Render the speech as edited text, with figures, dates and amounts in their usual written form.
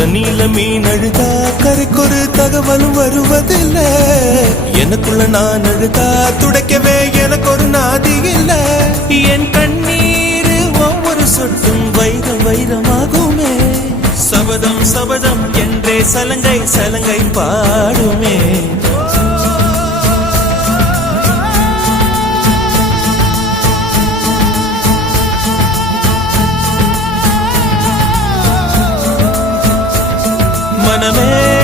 தண்ணியில மீன் அழுதா கரைக்கொரு தகவலும் வருவதில்லை. எனக்குள்ள நான் அழுதா துடைக்கவே எனக்கு ஒரு நாதி இல்ல. என் கண்ணீர் ஒவ்வொரு சொட்டும் வைரம் வைரமாகுமே. சபதம் சபதம் என்றே சலங்கை சலங்கை பாடுமே. மனமே